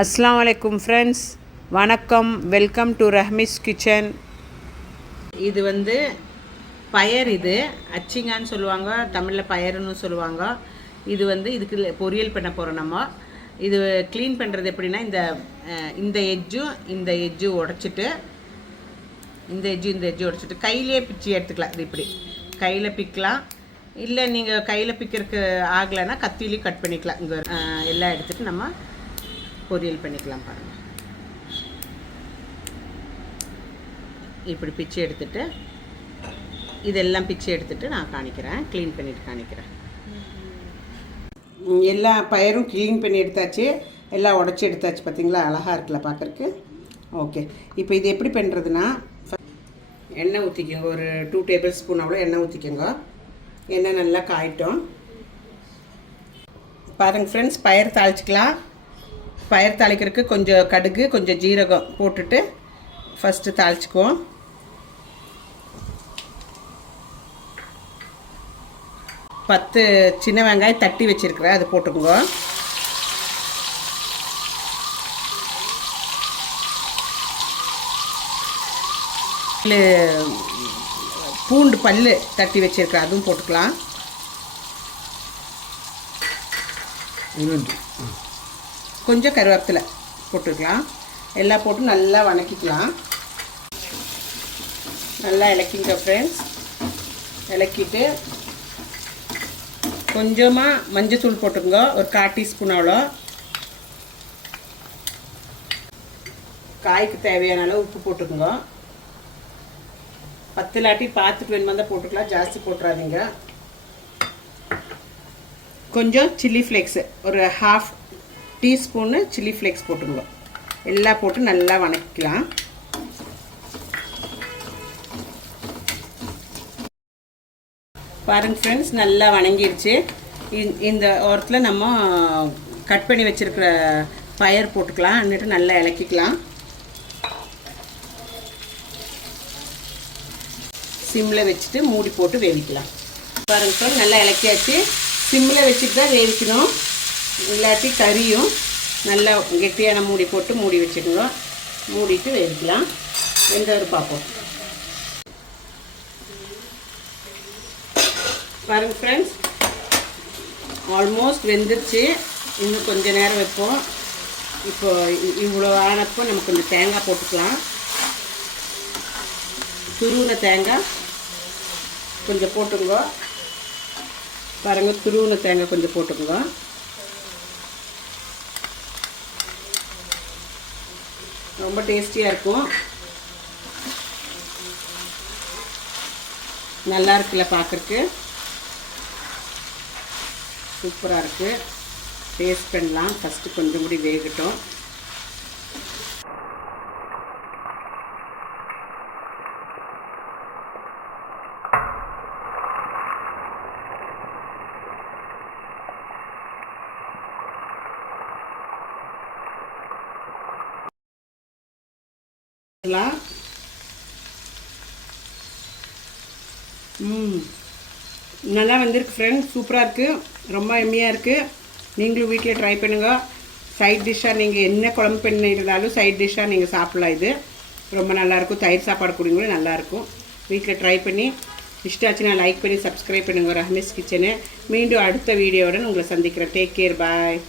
அஸ்ஸலாமு அலைக்கும் ஃப்ரெண்ட்ஸ், வணக்கம். Welcome to Rahmi's kitchen. இது வந்து பயர், இது அச்சிங்கான்னு சொல்லுவாங்க, தமிழில் பயருன்னு சொல்லுவாங்க. இது வந்து இதுக்கு பொரியல் பண்ண போகிறோம். நம்ம இது க்ளீன் பண்ணுறது எப்படின்னா, இந்த எஜ்ஜும் உடச்சிட்டு, இந்த எஜ்ஜு உடச்சிட்டு கையிலே பிச்சு எடுத்துக்கலாம். இது இப்படி கையில் பிக்கலாம், இல்லை நீங்கள் கையில் பிக்கிறதுக்கு ஆகலைன்னா கத்திலையும் கட் பண்ணிக்கலாம். இங்கே எல்லாம் எடுத்துகிட்டு நம்ம பொரியல் பண்ணிக்கலாம். பாருங்கள், இப்படி பிச்சு எடுத்துட்டு, இதெல்லாம் பிச்சு எடுத்துட்டு நான் காணிக்கிறேன், க்ளீன் பண்ணிட்டு காணிக்கிறேன். எல்லா பயரும் க்ளீன் பண்ணி எடுத்தாச்சு, எல்லாம் உடச்சி எடுத்தாச்சு. பார்த்தீங்களா, அழகாக இருக்குல்ல பார்க்குறக்கு. ஓகே, இப்போ இது எப்படி பண்ணுறதுன்னா, எண்ணெய் ஊற்றிக்கோங்க. ஒரு 2 டேபிள் ஸ்பூன் அவ்வளோ எண்ணெய் ஊற்றிக்கோங்க. எண்ணெய் நல்லா காயிட்டோம். பாருங்கள் ஃப்ரெண்ட்ஸ், பயர் தாளிச்சிக்கலாம். பயர் தாளிக்கிறதுக்கு கொஞ்சம் கடுகு, கொஞ்சம் ஜீரகம் போட்டுட்டு ஃபஸ்ட்டு தாளிச்சிக்குவோம். பத்து சின்ன வெங்காயம் தட்டி வச்சுருக்கிறேன், அது போட்டுக்குங்க. பூண்டு பல் தட்டி வச்சுருக்கிறேன், அதுவும் போட்டுக்கலாம். கொஞ்சம் கருவேப்பிலை போட்டுக்கலாம். எல்லாம் போட்டு நல்லா வணக்கிக்கலாம். நல்லா இலக்கிங்க ஃப்ரெண்ட்ஸ். இலக்கிட்டு கொஞ்சமாக மஞ்சத்தூள் போட்டுக்கோங்க, ஒரு 1/4 டீஸ்பூன் அவ்வளோ. காய்க்கு தேவையான அளவு உப்பு போட்டுக்கோங்க. 10 இல்லாட்டி பார்த்துட்டு வேணுமா தான் போட்டுக்கலாம், ஜாஸ்தி போட்டுறாதீங்க. கொஞ்சம் சில்லி ஃப்ளேக்ஸு, ஒரு 1/2 டீஸ்பூனு சில்லி ஃப்ளேக்ஸ் போட்டுக்கோங்க. எல்லாம் போட்டு நல்லா வணக்கிக்கலாம். பாருங்கள் ஃப்ரெண்ட்ஸ், நல்லா வணங்கிடுச்சு. இந்த ஓரத்தில் நம்ம கட் பண்ணி வச்சுருக்கிற பயர் போட்டுக்கலாம். அன்னிட்டு நல்லா இலக்கிக்கலாம். சிம்மில் வச்சுட்டு மூடி போட்டு வேவிக்கலாம். பாருங்கள் ஃப்ரெண்ட்ஸ், நல்லா இலக்கியாச்சு. சிம்மில் வச்சுட்டு தான் வேவிக்கணும், இல்லாட்டி கறியும். நல்லா கெட்டியான மூடி போட்டு மூடி வச்சுக்கோங்க. மூடிட்டு வேவிக்கலாம். வெந்தவரை பார்ப்போம். பாருங்கள் ஃப்ரெண்ட்ஸ், ஆல்மோஸ்ட் வெந்துருச்சு. இன்னும் கொஞ்சம் நேரம் வைப்போம். இப்போ இவ்வளோ ஆனப்போ நம்ம கொஞ்சம் தேங்காய் போட்டுக்கலாம். துருவின தேங்காய் கொஞ்சம் போட்டுங்க. பாருங்கள், துருவின தேங்காய் கொஞ்சம் போட்டுங்க. ரொம்ப டேஸ்டியாக இருக்கும். நல்லா இருக்குல்ல பார்க்குறக்கு, சூப்பராக இருக்குது. டேஸ்ட் பண்ணலாம். ஃபஸ்ட்டு கொஞ்சம் கூட வேகட்டும். நல்லா வந்திருக்கு ஃப்ரெண்ட்ஸ், சூப்பராக இருக்குது, ரொம்ப எம்மியாக இருக்குது. நீங்களும் வீட்டில் ட்ரை பண்ணுங்கள். சைட் டிஷ்ஷாக நீங்கள் என்ன குழம்பு பண்ணியிருந்தாலும் சைட் டிஷ்ஷாக நீங்கள் சாப்பிட்லாம். இது ரொம்ப நல்லாயிருக்கும். தயிர் சாப்பாடு குடிங்களும் நல்லாயிருக்கும். வீட்டில் ட்ரை பண்ணி இஷ்டாச்சுன்னா லைக் பண்ணி சப்ஸ்கிரைப் பண்ணுங்கள் ரஹ்மிஸ் கிச்சனு. மீண்டும் அடுத்த வீடியோவுடன் உங்களை சந்திக்கிறேன். டேக் கேர், பாய்.